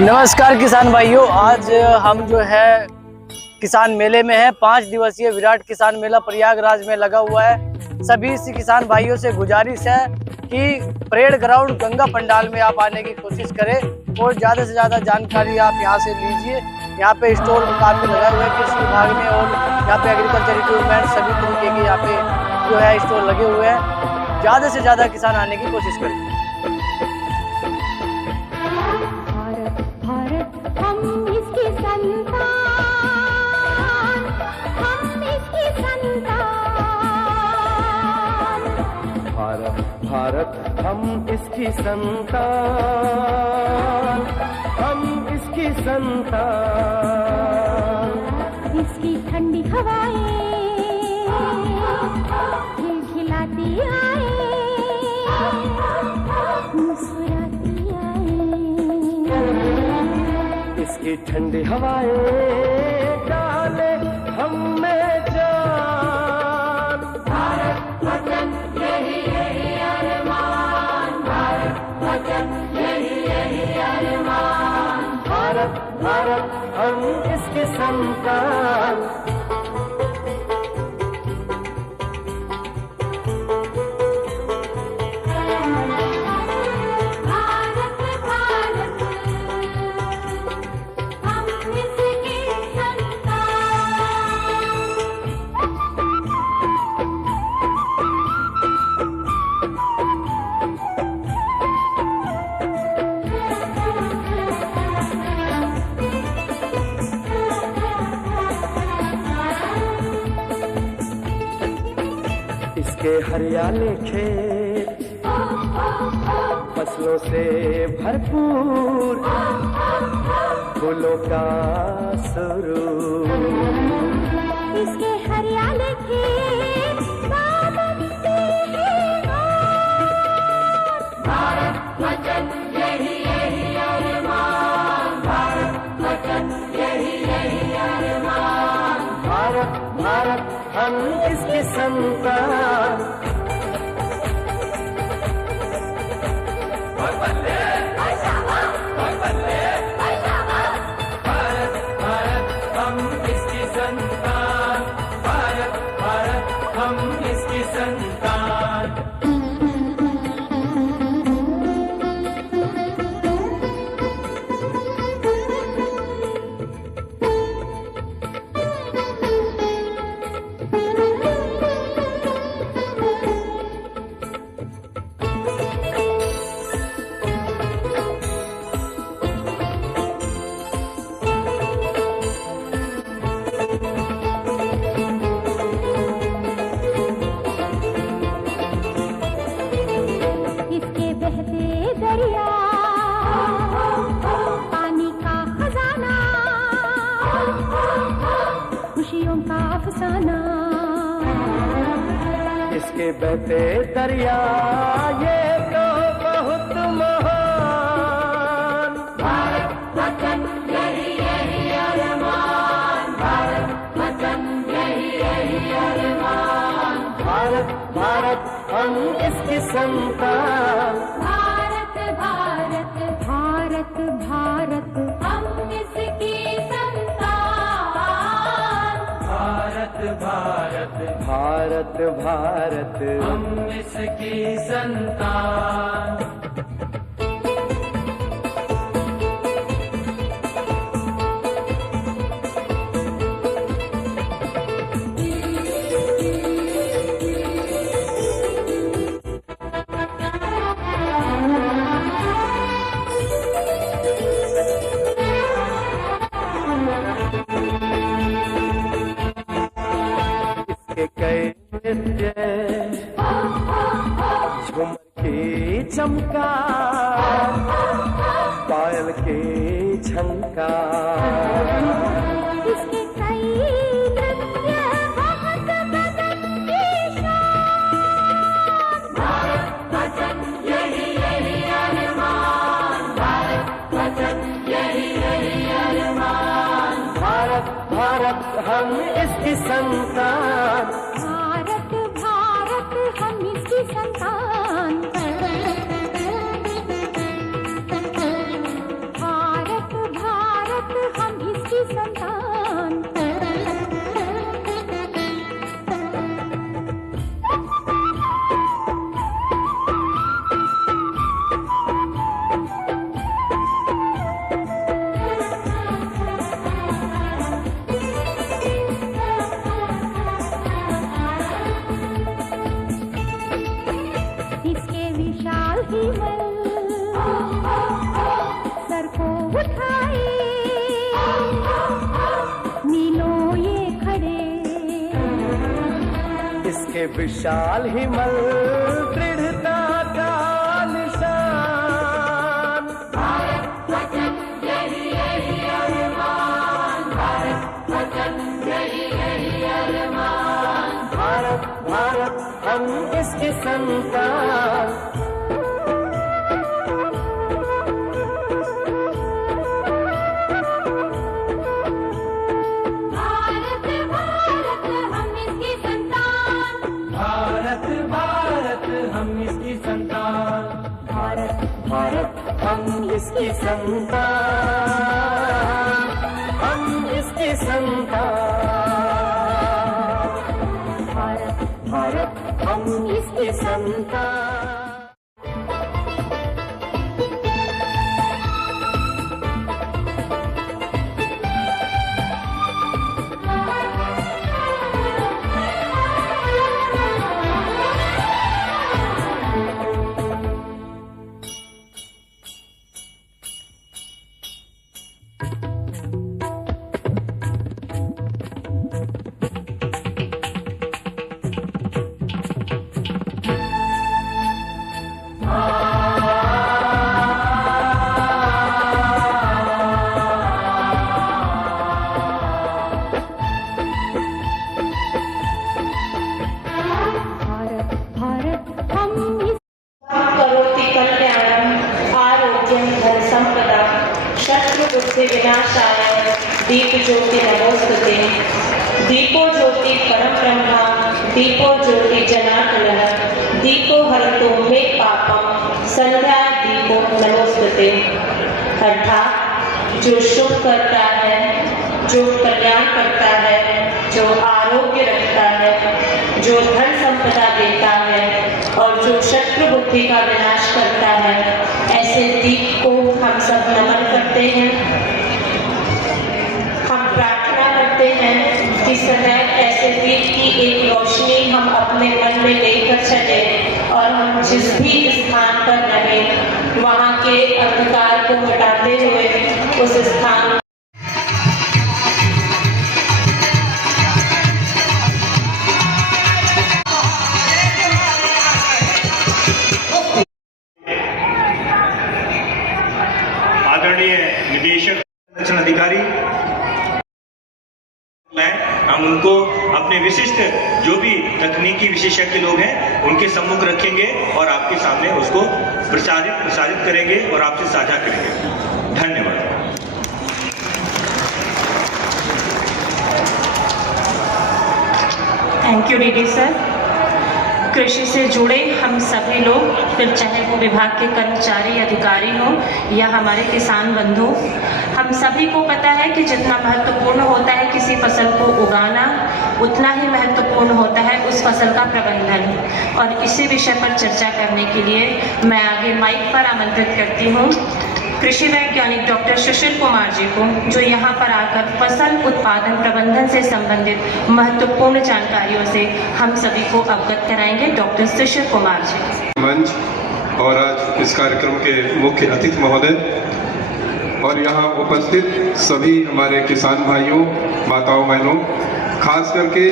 नमस्कार किसान भाइयों, आज हम जो है किसान मेले में है। 5 दिवसीय विराट किसान मेला प्रयागराज में लगा हुआ है। सभी किसान भाइयों से गुजारिश है कि परेड ग्राउंड गंगा पंडाल में आप आने की कोशिश करें और ज़्यादा से ज़्यादा जानकारी आप यहाँ से लीजिए। यहाँ पे स्टॉल काफ़ी लगाए हुए हैं कृषि विभाग ने और यहाँ पे एग्रीकल्चर इक्विपमेंट सभी तरीके के यहाँ पे जो है स्टॉल लगे हुए हैं। ज़्यादा से ज़्यादा किसान आने की कोशिश करें। भारत हम इसकी संतान, हम इसकी संतान। इसकी ठंडी हवाएं खिलखिलाती आए, मुस्कुराती आए। इसकी ठंडी हवाएं डाले हम में जान। भारत वतन यही यही अरमान, भारत वतन यही यही अरमान। भारत भारत हम इसकी संतान। इसके हरियाले खेत फसलों से भरपूर, फूलों का सुरूर। इसके हरियाले खेत बाबंती है भारत वतन यही यही अरमान, भारत वतन यही यही अरमान। भारत भारत हम इसकी संतान। भारत भारत हम इसकी संतान, भारत भारत हम इसकी संतान। पानी का खजाना, खुशियों का अफसाना। इसके बहते दरिया ये तो बहुत महान। भारत वतन यही यही अरमान, भारत वतन यही यही अरमान। भारत भारत हम इसकी संतान। भारत भारत हम इसकी संतान। भारत भारत भारत भारत हम इसकी संतान। झुमर की चमका, पायल की झंका। इसके कई नृत्य बहुत बदन की शान। भारत वतन यही यही अरमान, भारत वतन यही यही अरमान। भारत भारत हम इसकी संतान। भारत भारत हम इसकी संतान। भारत संतान। इसके विशाल हिमल सर को उठाए, नीलों ये खड़े। इसके विशाल हिमल दृढ़ता का निशान। भारत वचन यही यही अरमान, भारत वचन यही यही अरमान। भारत भारत हम इसके संतान। भारत भारत हम इसकी संतान। भारत भारत हम इसकी संतान। भारत भारत हम इसकी संतान। हम इसकी संतान। भारत भारत हम इसकी संतान। भारत भारत हम इस करोति कल्याणं आरोग्यं धनसम्पदा शत्रुबुद्धिविनाशाय दीपज्योति नमोस्तुते। दीपो ज्योति परम ब्रह्मा दीपो ज्योति जनार्दनः दीपो हरतु मे पापम संध्या दीपो नमोस्तुते। अर्थात जो शुभ करता है, जो कल्याण करता है, जो आरोग्य रखता है, जो धन संपदा देता है और जो शत्रु बुद्धि का विनाश करता है, ऐसे दीप को हम सब नमन करते हैं। हम प्रार्थना करते हैं कि सदैव ऐसे दीप की एक रोशनी हम अपने मन में लेकर चले और हम जिस भी स्थान पर रहें वहाँ के अंधकार को हटाते हुए उस स्थान आदरणीय निदेशक संरक्षण अधिकारी हम उनको अपने विशिष्ट जो भी तकनीकी विशेषज्ञ लोग हैं उनके सम्मुख रखेंगे और आपके सामने उसको प्रसारित करेंगे और आपसे साझा करेंगे। धन्यवाद। Thank you DD sir. कृषि से जुड़े हम सभी लोग, फिर चाहे वो विभाग के कर्मचारी अधिकारी हो या हमारे किसान बंधु, हम सभी को पता है कि जितना महत्वपूर्ण होता है किसी फसल को उगाना, उतना ही महत्वपूर्ण होता है उस फसल का प्रबंधन। और इसी विषय पर चर्चा करने के लिए मैं आगे माइक पर आमंत्रित करती हूँ कृषि वैज्ञानिक डॉक्टर सुशील कुमार जी को, जो यहाँ पर आकर फसल उत्पादन प्रबंधन से संबंधित महत्वपूर्ण जानकारियों से हम सभी को अवगत कराएंगे। डॉक्टर सुशील कुमार जी। मंच और आज इस कार्यक्रम के मुख्य अतिथि महोदय और यहाँ उपस्थित सभी हमारे किसान भाइयों, माताओं, बहनों, खास करके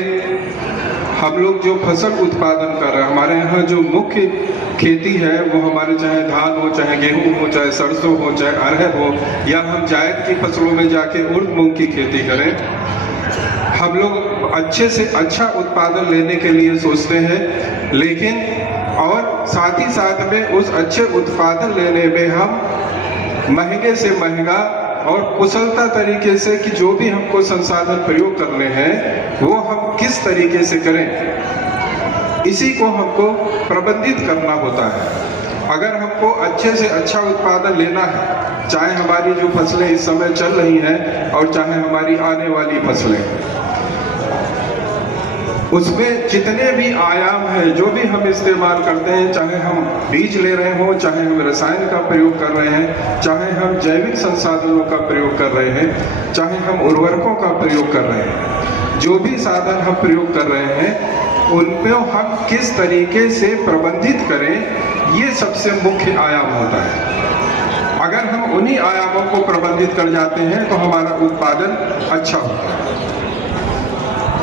हम लोग जो फसल उत्पादन कर रहे हैं, हमारे यहाँ जो मुख्य खेती है वो हमारे चाहे धान हो, चाहे गेहूं हो, चाहे सरसों हो, चाहे अरहर हो, या हम जायद की फसलों में जाके उर्द मूंग की खेती करें, हम लोग अच्छे से अच्छा उत्पादन लेने के लिए सोचते हैं, लेकिन और साथ ही साथ में उस अच्छे उत्पादन लेने में हम महंगे से महंगा और कुशलता तरीके से कि जो भी हमको संसाधन प्रयोग करने हैं वो हम किस तरीके से करें, इसी को हमको प्रबंधित करना होता है। अगर हमको अच्छे से अच्छा उत्पादन लेना है, चाहे हमारी जो फसलें इस समय चल रही हैं और चाहे हमारी आने वाली फसलें, उसमें जितने भी आयाम हैं, जो भी हम इस्तेमाल करते हैं, चाहे हम बीज ले रहे हो, चाहे हम रसायन का प्रयोग कर रहे हैं, चाहे हम जैविक संसाधनों का प्रयोग कर रहे हैं, चाहे हम उर्वरकों का प्रयोग कर रहे हैं, जो भी साधन हम प्रयोग कर रहे हैं उनमें हम किस तरीके से प्रबंधित करें, ये सबसे मुख्य आयाम होता है। अगर हम उन्हीं आयामों को प्रबंधित कर जाते हैं तो हमारा उत्पादन अच्छा होता है।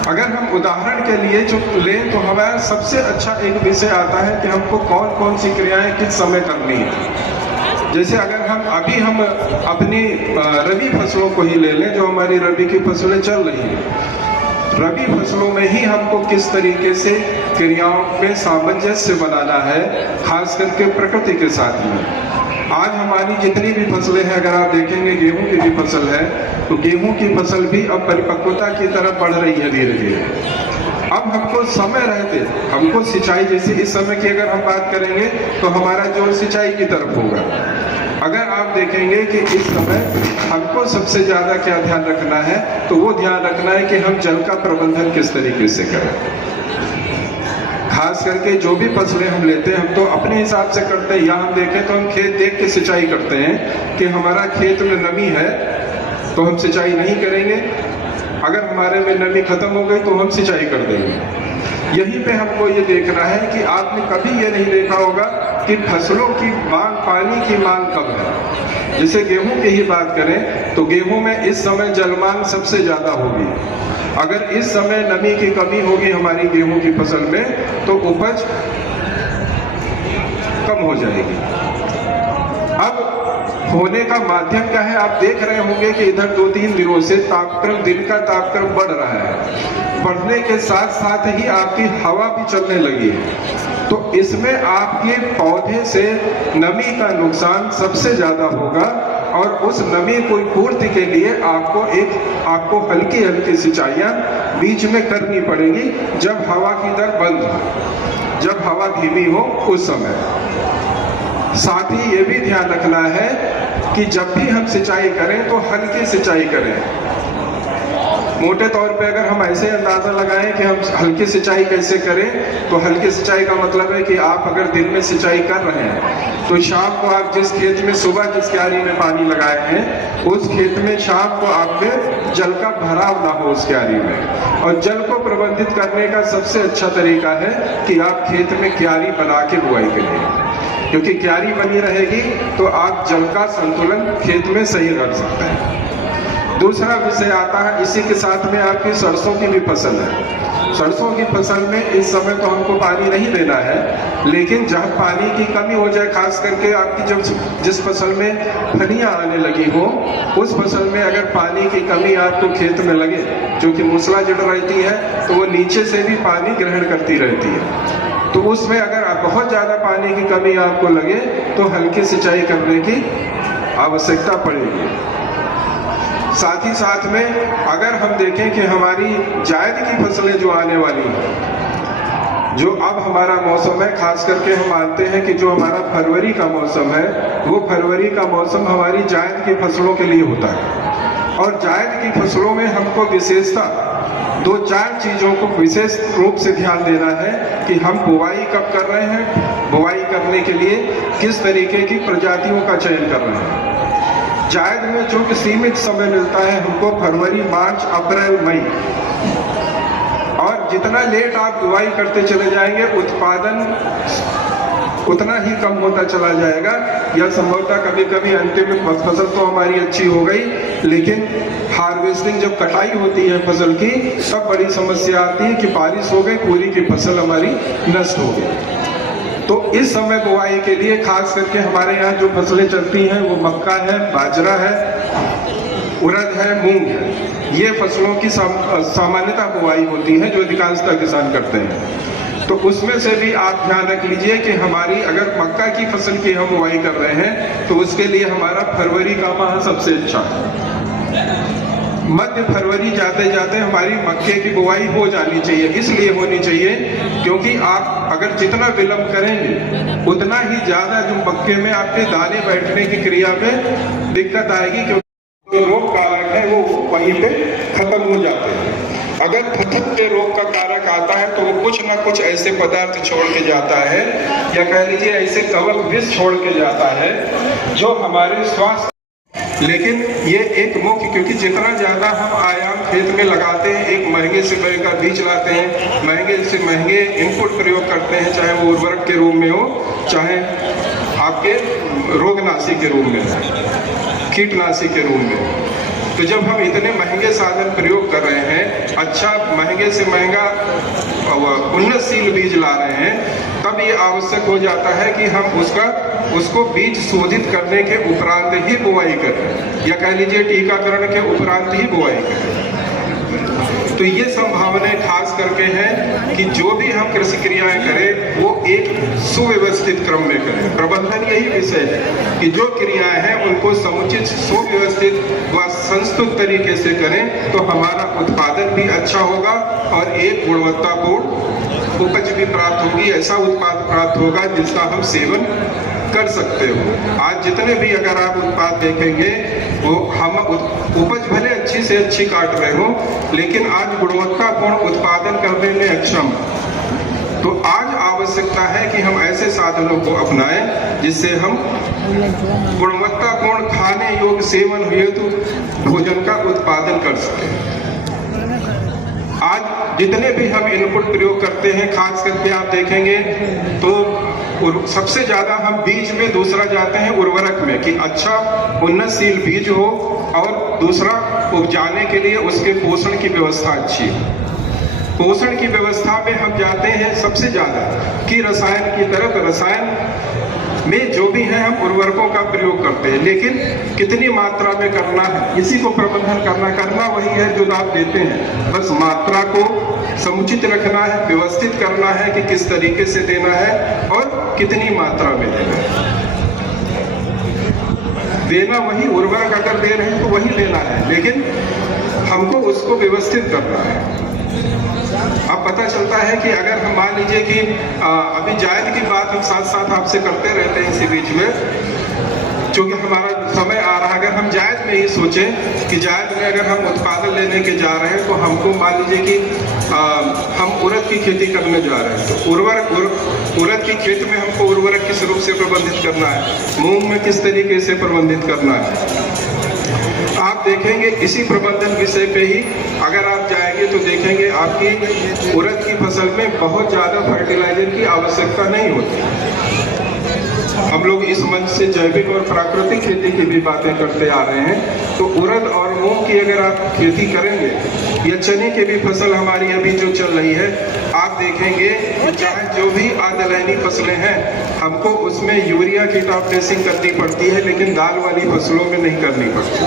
अगर हम उदाहरण के लिए जो लें तो हमारा सबसे अच्छा एक विषय आता है कि हमको कौन कौन सी क्रियाएं किस समय करनी है। जैसे अगर हम अपनी रबी फसलों को ही ले लें, जो हमारी रबी की फसलें चल रही हैं, रबी फसलों में ही हमको किस तरीके से क्रियाओं में सामंजस्य बनाना है, खास करके प्रकृति के साथ में। आज हमारी जितनी भी फसलें हैं, अगर आप देखेंगे गेहूं की भी फसल है, तो गेहूं की फसल भी अब परिपक्वता की तरफ बढ़ रही है धीरे धीरे। अब हमको समय रहते हमको सिंचाई, जैसे इस समय की अगर हम बात करेंगे तो हमारा जोर सिंचाई की तरफ होगा। अगर आप देखेंगे कि इस समय हमको सबसे ज्यादा क्या ध्यान रखना है, तो वो ध्यान रखना है कि हम जल का प्रबंधन किस तरीके से करें। खास करके जो भी फसलें हम लेते हैं, हम तो अपने हिसाब से करते हैं। यहाँ हम देखें तो हम खेत देख के सिंचाई करते हैं कि हमारा खेत में नमी है तो हम सिंचाई नहीं करेंगे, अगर हमारे में नमी खत्म हो गई तो हम सिंचाई कर देंगे। यहीं पे हमको ये देखना है कि आपने कभी ये नहीं देखा होगा कि फसलों की मांग, पानी की मांग कब है। जैसे गेहूं की ही बात करें तो गेहूं में इस समय जल मांग सबसे ज्यादा होगी। अगर इस समय नमी की कमी होगी हमारी गेहूं की फसल में तो उपज कम हो जाएगी। अब होने का माध्यम क्या है, आप देख रहे होंगे कि इधर 2-3 दिनों से तापक्रम, दिन का तापक्रम बढ़ रहा है। बढ़ने के साथ साथ ही आपकी हवा भी चलने लगी है, तो इसमें आपके पौधे से नमी का नुकसान सबसे ज्यादा होगा। और उस नमी को पूर्ति के लिए आपको हल्की हल्की सिंचाइयां बीच में करनी पड़ेगी, जब हवा की दर बंद हो, जब हवा धीमी हो उस समय। साथ ही ये भी ध्यान रखना है कि जब भी हम सिंचाई करें तो हल्की सिंचाई करें। मोटे तौर पे अगर हम ऐसे अंदाजा लगाएं कि हम हल्की सिंचाई कैसे करें, तो हल्की सिंचाई का मतलब है कि आप अगर दिन में सिंचाई कर रहे हैं तो शाम को आप जिस खेत में सुबह जिस क्यारी में पानी लगाए हैं, उस खेत में शाम को आपके जल का भराव ना हो उस क्यारी में। और जल को प्रबंधित करने का सबसे अच्छा तरीका है कि आप खेत में क्यारी बना के बुआई करिए, क्योंकि क्यारी बनी रहेगी तो आप जल का संतुलन खेत में सही रख सकते हैं। दूसरा विषय आता है, इसी के साथ में आपकी सरसों की भी फसल है। सरसों की फसल में इस समय तो हमको पानी नहीं देना है, लेकिन जब पानी की कमी हो जाए, खास करके आपकी जब जिस फसल में फलियां आने लगी हो, उस फसल में अगर पानी की कमी आपको खेत में लगे, जो कि मूसला जड़ रहती है, तो वो नीचे से भी पानी ग्रहण करती रहती है। तो उसमें अगर बहुत ज्यादा पानी की कमी आपको लगे तो हल्की सिंचाई करने की आवश्यकता पड़ेगी। साथ ही साथ में अगर हम देखें कि हमारी जायद की फसलें जो आने वाली हैं, जो अब हमारा मौसम है, खास करके हम मानते हैं कि जो हमारा फरवरी का मौसम है, वो फरवरी का मौसम हमारी जायद की फसलों के लिए होता है। और जायद की फसलों में हमको विशेषता 2-4 चीजों को विशेष रूप से ध्यान देना है कि हम बुवाई कब कर रहे हैं, बुवाई करने के लिए किस तरीके की प्रजातियों का चयन कर रहे हैं। जायद में जो कि सीमित समय मिलता है हमको फरवरी, मार्च, अप्रैल, मई, और जितना लेट आप बुवाई करते चले जाएंगे उत्पादन उतना ही कम होता चला जाएगा। या संभवतः कभी कभी अंतिम फसल तो हमारी अच्छी हो गई, लेकिन हार्वेस्टिंग जब कटाई होती है फसल की, तब बड़ी समस्या आती है कि बारिश हो गई, पूरी की फसल हमारी नष्ट हो गई। तो इस समय बुआई के लिए खास करके हमारे यहाँ जो फसलें चलती हैं वो मक्का है, बाजरा है, उड़द है, मूंग है। ये फसलों की सामान्यतः बुआई होती है जो अधिकांशतः किसान करते हैं। तो उसमें से भी आप ध्यान रख लीजिए कि हमारी अगर मक्का की फसल की हम बुआई कर रहे हैं तो उसके लिए हमारा फरवरी का माह सबसे अच्छा है। मध्य फरवरी जाते जाते हमारी मक्के की बुआई हो जानी चाहिए। इसलिए होनी चाहिए क्योंकि आप अगर जितना विलंब करेंगे उतना ही ज्यादा जो मक्के में आपके दाने बैठने की क्रिया में दिक्कत आएगी, क्योंकि जो रोग कारक है वो वहीं पे खत्म हो जाते हैं। अगर फतक पे रोग का कारक आता है तो वो कुछ ना कुछ ऐसे पदार्थ छोड़ के जाता है, या कह लीजिए ऐसे कवक विष छोड़ के जाता है जो हमारे स्वास्थ्य। लेकिन ये एक मुख्य, क्योंकि जितना ज्यादा हम आयाम खेत में लगाते हैं, एक महंगे से महंगा बीज लाते हैं, महंगे से महंगे इनपुट प्रयोग करते हैं, चाहे वो उर्वरक के रूप में हो, चाहे आपके रोगनाशी के रूप में, कीटनाशी के रूप में। तो जब हम इतने महंगे साधन प्रयोग कर रहे हैं, अच्छा महंगे से महंगा उन्नतशील बीज ला रहे हैं, तब ये आवश्यक हो जाता है कि हम उसको बीज शोधित करने के उपरांत ही बुआई करें, या कह लीजिए टीकाकरण के उपरांत ही बुआई करें। तो ये संभावनाएं खास करके हैं कि जो भी हम कृषि क्रियाएं करें वो एक सुव्यवस्थित क्रम में करें। प्रबंधन यही विषय है कि जो क्रियाएं हैं उनको समुचित, सुव्यवस्थित व संस्तुत तरीके से करें तो हमारा उत्पादन भी अच्छा होगा और एक गुणवत्तापूर्ण उपज भी प्राप्त होगी, ऐसा उत्पाद प्राप्त होगा जिसका हम सेवन कर सकते हो। आज जितने भी अगर आप उत्पाद देखेंगे वो हम उपज भले अच्छी से अच्छी काट रहे हो, लेकिन आज गुणवत्तापूर्ण उत्पादन करने में अक्षम। तो आज आवश्यकता है कि हम ऐसे साधनों को अपनाएं जिससे हम गुणवत्तापूर्ण खाने योग्य सेवन हेतु भोजन का उत्पादन कर सकें। आज जितने भी हम इनपुट प्रयोग करते हैं, खास करके आप देखेंगे तो सबसे ज्यादा हम बीज में, दूसरा जाते हैं उर्वरक में कि अच्छा उन्नतशील बीज हो, और दूसरा उपजाने के लिए उसके पोषण की व्यवस्था अच्छी है। पोषण की व्यवस्था में हम जाते हैं सबसे ज्यादा कि रसायन की तरफ। रसायन में जो भी है हम उर्वरकों का प्रयोग करते हैं, लेकिन कितनी मात्रा में करना है, इसी को प्रबंधन करना वही है जो आप देते हैं। बस मात्रा को समुचित रखना है, व्यवस्थित करना है कि किस तरीके से देना है और कितनी मात्रा में देना है। देना वही, उर्वरक अगर दे रहे हैं तो वही देना है, लेकिन हमको उसको व्यवस्थित करना है। अब पता चलता है कि अगर हम मान लीजिए कि अभी जायद की बात हम साथ साथ आपसे करते रहते हैं इसी बीच में, चूंकि हमारा समय आ रहा है, अगर हम जायद में ही सोचें कि जायद में अगर हम उत्पादन लेने के जा रहे हैं तो हमको मान लीजिए कि हम उड़द की खेती करने जा रहे हैं, तो उड़द की खेत में हमको उर्वरक किस रूप से प्रबंधित करना है, मूंग में किस तरीके से प्रबंधित करना है। आप देखेंगे इसी प्रबंधन विषय पे ही अगर आप जाएंगे तो देखेंगे आपकी उड़द की फसल में बहुत ज्यादा फर्टिलाइजर की आवश्यकता नहीं होती। हम लोग इस मंच से जैविक और प्राकृतिक खेती की भी बातें करते आ रहे हैं, तो उड़द और मूंग की अगर आप खेती करेंगे, या चने की भी फसल हमारी अभी जो चल रही है, आप देखेंगे चाहे जो भी आदलहनी फसलें हैं हमको उसमें यूरिया की टॉप ड्रेसिंग करनी पड़ती है, लेकिन दाल वाली फसलों में नहीं करनी पड़ती।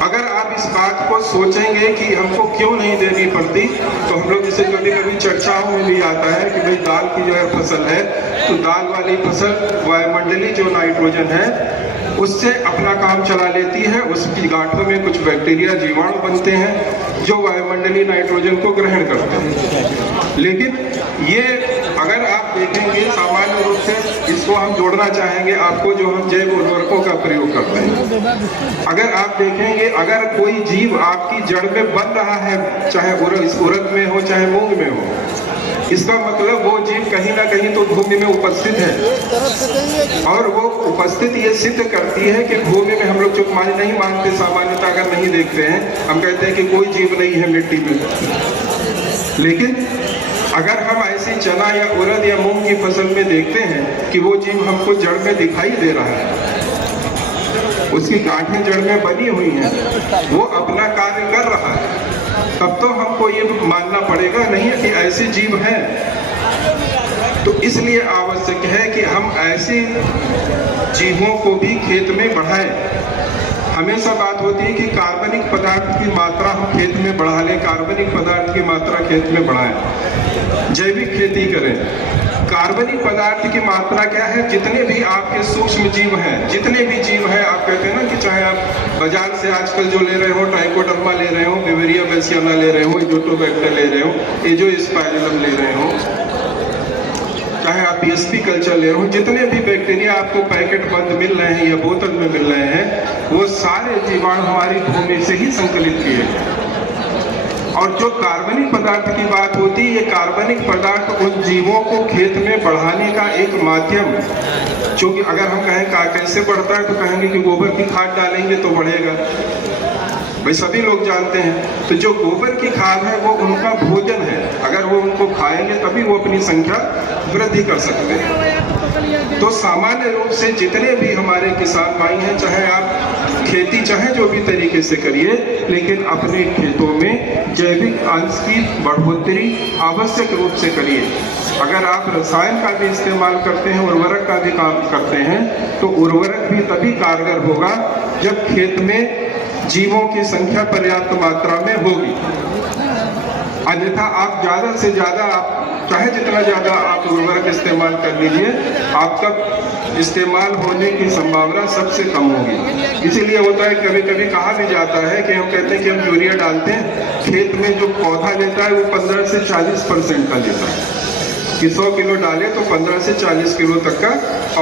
अगर आप इस बात को सोचेंगे कि हमको क्यों नहीं देनी पड़ती, तो हम लोग इसे कभी कभी चर्चाओं में भी आता है कि भाई दाल की जो है फसल है, तो दाल वाली फसल वायुमंडलीय जो नाइट्रोजन है उससे अपना काम चला लेती है, उसकी गांठों में कुछ बैक्टीरिया, जीवाणु बनते हैं जो वायुमंडलीय नाइट्रोजन को ग्रहण करते हैं। लेकिन ये अगर आप देखेंगे सामान्य रूप से इसको हम जोड़ना चाहेंगे आपको जो हम जैव उर्वरकों का प्रयोग करते हैं। अगर आप देखेंगे अगर कोई जीव आपकी जड़ में बन रहा है, चाहे उड़द में हो चाहे मूंग में हो, इसका मतलब वो जीव कहीं ना कहीं तो भूमि में उपस्थित है, और वो उपस्थिति ये सिद्ध करती है कि भूमि में हम लोग जो नहीं मानते, सामान्यतः अगर नहीं देखते हैं, हम कहते हैं कि कोई जीव नहीं है मिट्टी में। लेकिन अगर हम ऐसी चना या उड़द या मूंग की फसल में देखते हैं कि वो जीव हमको जड़ में दिखाई दे रहा है, उसकी गांठें जड़ में बनी हुई हैं, वो अपना कार्य कर रहा है, तब तो हमको ये मानना पड़ेगा नहीं कि ऐसे जीव हैं। तो इसलिए आवश्यक है कि हम ऐसे जीवों को भी खेत में बढ़ाएं। हमेशा बात होती है कि कार्बनिक पदार्थ की मात्रा हम खेत में बढ़ा लें, कार्बनिक पदार्थ की मात्रा खेत में बढ़ाएं, जैविक खेती करें। कार्बनिक पदार्थ की मात्रा क्या है, जितने भी आपके सूक्ष्म जीव हैं, जितने भी जीव हैं, आप कहते हैं ना कि चाहे आप बाजार से आजकल जो ले रहे हो, ट्राइकोडर्मा ले रहे हो, बेवेरिया बेसियाना ले रहे हो, इजोटोबैक्टर ले रहे हो, एजोस्पाइरलम ले रहे हो, चाहे आप पीएसपी कल्चर ले रहे हो, जितने भी बैक्टीरिया आपको पैकेट बंद मिल रहे हैं या बोतल में मिल रहे हैं, वो सारे जीवाणु हमारी भूमि से ही संकलित किए हैं। और जो कार्बनिक पदार्थ की बात होती है, ये कार्बनिक पदार्थ उन जीवों को खेत में बढ़ाने का एक माध्यम, क्योंकि अगर हम कहें कैसे बढ़ता है तो कहेंगे कि गोबर की खाद डालेंगे तो बढ़ेगा, भाई सभी लोग जानते हैं। तो जो गोबर की खाद है वो उनका भोजन है, अगर वो उनको खाएंगे तभी वो अपनी संख्या वृद्धि कर सकते हैं। तो सामान्य रूप से जितने भी हमारे किसान भाई हैं, चाहे आप खेती चाहे जो भी तरीके से करिए, लेकिन अपने खेतों में जैविक अंश की बढ़ोतरी आवश्यक रूप से करिए। अगर आप रसायन का भी इस्तेमाल करते हैं, उर्वरक का भी काम करते हैं, तो उर्वरक भी तभी कारगर होगा जब खेत में जीवों की संख्या पर्याप्त मात्रा में होगी। अन्यथा आप ज्यादा से ज्यादा, आप चाहे जितना ज्यादा आप उर्वरक इस्तेमाल कर लीजिए, आपका इस्तेमाल होने की संभावना सबसे कम होगी। इसीलिए होता है, कभी कभी कहा भी जाता है कि हम कहते हैं कि हम यूरिया डालते हैं, खेत में जो पौधा लेता है वो 15 से 40% का लेता है, कि 100 किलो डाले तो 15 से 40 किलो तक का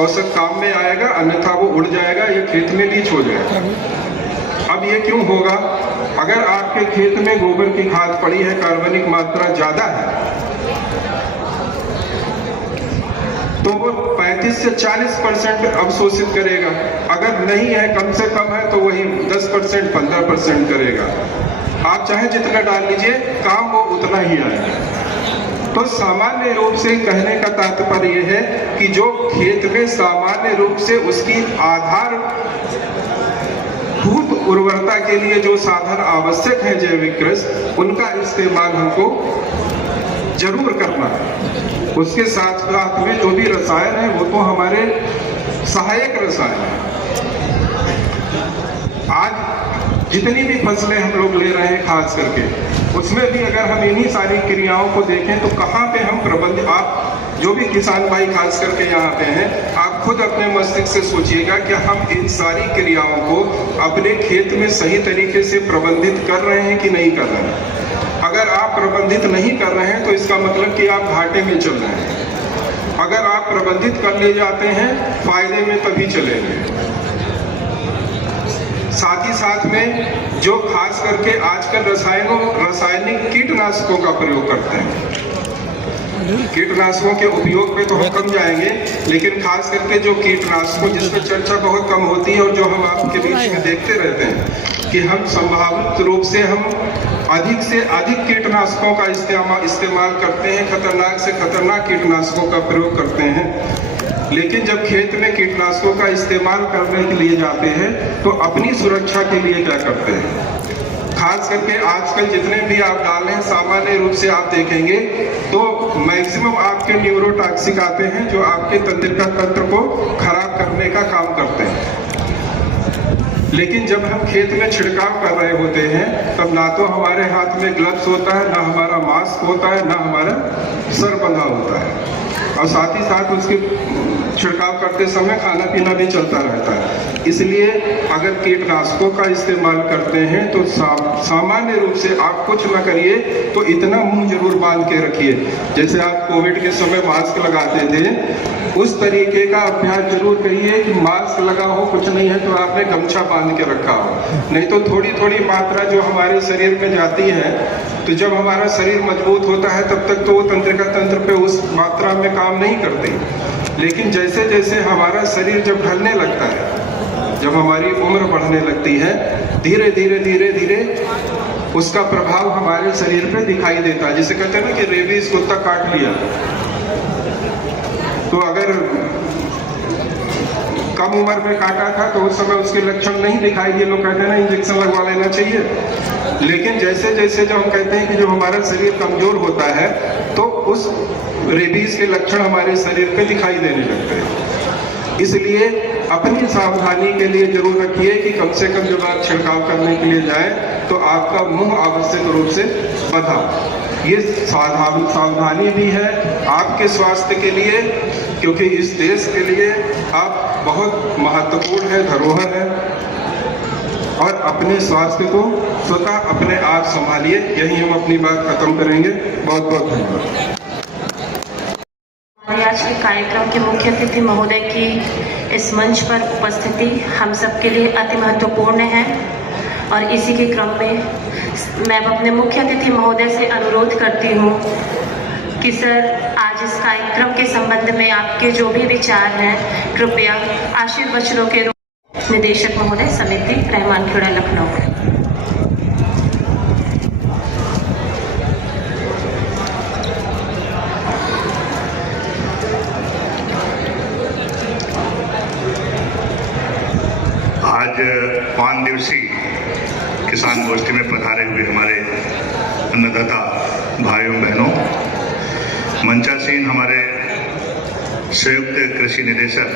औसत काम में आएगा, अन्यथा वो उड़ जाएगा या खेत में लीच हो जाएगा। अब ये क्यों होगा? अगर आपके खेत में गोबर की खाद पड़ी है, कार्बनिक मात्रा ज्यादा है, तो वो 35 से 40% अवशोषित करेगा। अगर नहीं है, कम से कम है, तो वही 10% 15% करेगा। आप चाहे जितना डाल लीजिए, काम वो उतना ही आएगा। तो सामान्य रूप से कहने का तात्पर्य यह है कि जो खेत में सामान्य रूप से उसकी आधारभूत उर्वरता के लिए जो साधन आवश्यक है जैविक कृषि, उनका इस्तेमाल हमको जरूर करना है। उसके साथ साथ में जो भी रसायन है वो तो हमारे सहायक रसायन है। आज जितनी भी फसलें हम लोग ले रहे हैं खास करके, उसमें भी अगर हम इन्हीं सारी क्रियाओं को देखें तो कहाँ पे हम प्रबंध, आप जो भी किसान भाई खास करके यहाँ पे हैं, आप खुद अपने मस्तिष्क से सोचिएगा कि हम इन सारी क्रियाओं को अपने खेत में सही तरीके से प्रबंधित कर रहे हैं कि नहीं कर रहे हैं। अगर आप प्रबंधित नहीं कर रहे हैं तो इसका मतलब कि आप घाटे में चल रहे हैं। अगर आप प्रबंधित कर ले जाते हैं, फायदे में तभी चलेंगे। साथ ही साथ में जो खास करके आजकल रासायनिक कीटनाशकों का प्रयोग करते हैं, कीटनाशकों के उपयोग पे तो हम कम जाएंगे, लेकिन खास करके जो कीटनाशकों जिस पर चर्चा बहुत कम होती है और जो हम आपके बीच में देखते रहते हैं कि हम संभावित रूप से हम अधिक से अधिक कीटनाशकों का इस्तेमाल करते हैं, खतरनाक से खतरनाक कीटनाशकों का प्रयोग करते हैं। लेकिन जब खेत में कीटनाशकों का इस्तेमाल करने के लिए जाते हैं तो अपनी सुरक्षा के लिए क्या करते हैं? खास करके आजकल जितने भी आप डाल रहे हैं, सामान्य रूप से आप देखेंगे तो मैक्सिमम आपके न्यूरोटॉक्सिक आते हैं जो आपके तंत्रिका तंत्र को खराब करने का काम करते हैं। लेकिन जब हम खेत में छिड़काव कर रहे होते हैं तब ना तो हमारे हाथ में ग्लव्स होता है, ना हमारा मास्क होता है, ना हमारा सर बंधा होता है, और साथ ही साथ उसके छिड़काव करते समय खाना पीना भी चलता रहता है। इसलिए अगर कीटनाशकों का इस्तेमाल करते हैं तो सामान्य रूप से आप कुछ न करिए तो इतना मुंह जरूर बांध के रखिए। जैसे आप कोविड के समय मास्क लगाते थे, उस तरीके का अभ्यास जरूर करिए कि मास्क लगा हो, कुछ नहीं है तो आपने गमछा बांध के रखा हो। नहीं तो थोड़ी थोड़ी मात्रा जो हमारे शरीर में जाती है, तो जब हमारा शरीर मजबूत होता है तब तक तो वो तंत्रिका तंत्र पे उस मात्रा में काम नहीं करती। लेकिन जैसे जैसे हमारा शरीर जब ढलने लगता है, जब हमारी उम्र बढ़ने लगती है, धीरे धीरे धीरे धीरे उसका प्रभाव हमारे शरीर पे दिखाई देता है। जिसे कहते हैं ना कि रेबीज कुत्ता काट लिया, तो अगर कम उम्र में काटा था तो उस समय उसके लक्षण नहीं दिखाई दिए, लोग कहते हैं ना इंजेक्शन लगवा लेना चाहिए। लेकिन जैसे जैसे जब हम कहते हैं कि जब हमारा शरीर कमजोर होता है तो उस रेबीज के लक्षण हमारे शरीर पे दिखाई देने लगते हैं। इसलिए अपनी सावधानी के लिए जरूर रखिए कि कम से कम जब आप छिड़काव करने के लिए जाएं तो आपका मुंह आवश्यक रूप से बंधा। ये सावधानी भी है आपके स्वास्थ्य के लिए, क्योंकि इस देश के लिए आप बहुत महत्वपूर्ण है, धरोहर है। और अपने स्वास्थ्य को स्वतः अपने आप संभालिए। यही हम अपनी बात खत्म करेंगे। बहुत बहुत धन्यवाद। हमारे आज के कार्यक्रम के मुख्य अतिथि महोदय की इस मंच पर उपस्थिति हम सबके लिए अति महत्वपूर्ण है और इसी के क्रम में मैं अपने मुख्य अतिथि महोदय से अनुरोध करती हूँ कि सर आज इस कार्यक्रम के संबंध में आपके जो भी विचार हैं कृपया आशीर्वचनों के रूप निदेशक महोदय समिति रहमानखेड़ा लखनऊ। आज 5 दिवसीय किसान गोष्ठी में पधारे हुए हमारे अन्नदाता भाइयों बहनों, मंचासीन हमारे संयुक्त कृषि निदेशक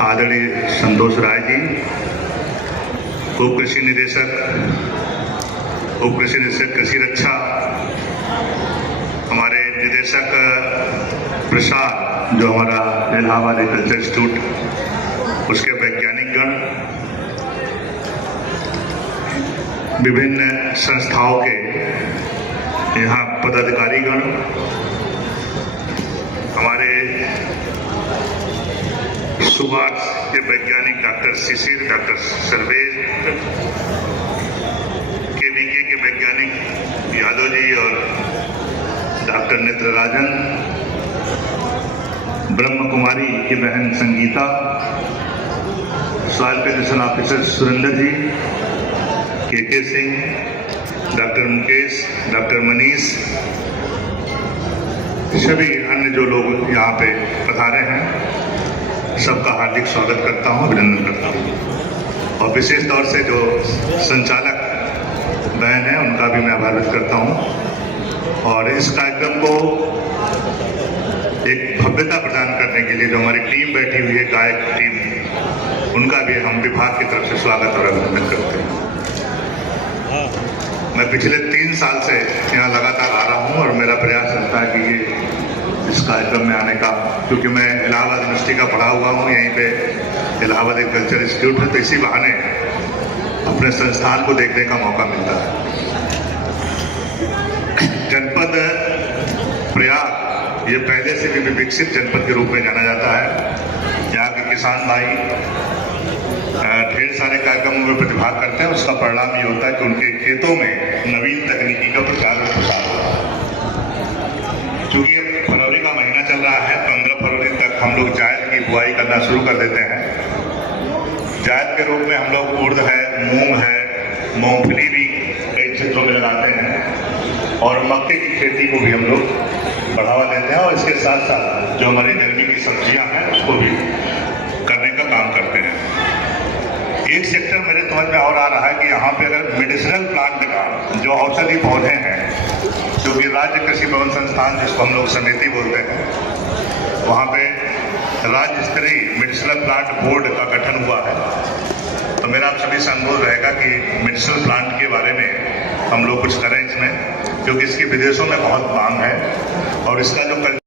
आदरणीय संतोष राय जी, उप कृषि निदेशक कृषि रक्षा, हमारे निदेशक प्रसाद जो हमारा इलाहाबाद एग्रीकल्चर इंस्टीट्यूट, उसके वैज्ञानिक गण, विभिन्न संस्थाओं के यहाँ पदाधिकारी गण, हमारे सुभाष के वैज्ञानिक डॉक्टर शिशिर, डॉक्टर सर्वेश, केवीके के वैज्ञानिक यादव जी और डॉक्टर नेत्र राजन, ब्रह्म कुमारी की बहन संगीता, सॉइल पेडिशन officer Surendra ji, K Singh, doctor Mukesh, doctor Manish, सभी अन्य जो लोग यहाँ पे पधारे हैं सबका हार्दिक स्वागत करता हूँ, अभिनंदन करता हूँ। और विशेष तौर से जो संचालक बहन है उनका भी मैं आभार व्यक्त करता हूँ। और इस कार्यक्रम को एक भव्यता प्रदान करने के लिए जो हमारी टीम बैठी हुई है, गायक टीम, उनका भी हम विभाग की तरफ से स्वागत और अभिनंदन करते हैं। मैं पिछले 3 साल से यहाँ लगातार आ रहा हूँ और मेरा प्रयास रहता है कि ये इस कार्यक्रम में आने का, क्योंकि मैं इलाहाबाद यूनिवर्सिटी का पढ़ा हुआ हूँ, यहीं पे इलाहाबाद एग्रीकल्चर इंस्टीट्यूट है, तो इसी बहाने अपने संस्थान को देखने का मौका मिलता है। जनपद प्रयाग ये पहले से भी विकसित जनपद के रूप में जाना जाता है। यहाँ के किसान भाई ढेर सारे कार्यक्रमों में प्रतिभाग करते हैं। उसका परिणाम ये होता है कि उनके खेतों में नवीन तकनीकी का प्रचार और प्रसार होता है। चूंकि फरवरी का महीना चल रहा है, 15 फरवरी तक हम लोग जायद की बुआई करना शुरू कर देते हैं। जायद के रूप में हम लोग उर्द है, मूंग है, मूंगफली भी कई क्षेत्रों में लगाते हैं और मक्के की खेती को भी हम लोग बढ़ावा देते हैं। और इसके साथ साथ जो हमारी गर्मी की सब्जियां हैं उसको भी करने का काम करते हैं। एक सेक्टर मेरे समझ में और आ रहा है कि यहाँ पे अगर मेडिसिनल प्लांट का जो औषधि पौधे हैं, जो कि राज्य कृषि भवन संस्थान जिसको हम लोग समिति बोलते हैं, वहाँ पे राज्य स्तरीय मेडिसिनल प्लांट बोर्ड का गठन हुआ है। तो मेरा आप सभी से अनुरोध रहेगा कि मेडिसिनल प्लांट के बारे में हम लोग कुछ करें इसमें, क्योंकि इसकी विदेशों में बहुत मांग है और इसका जो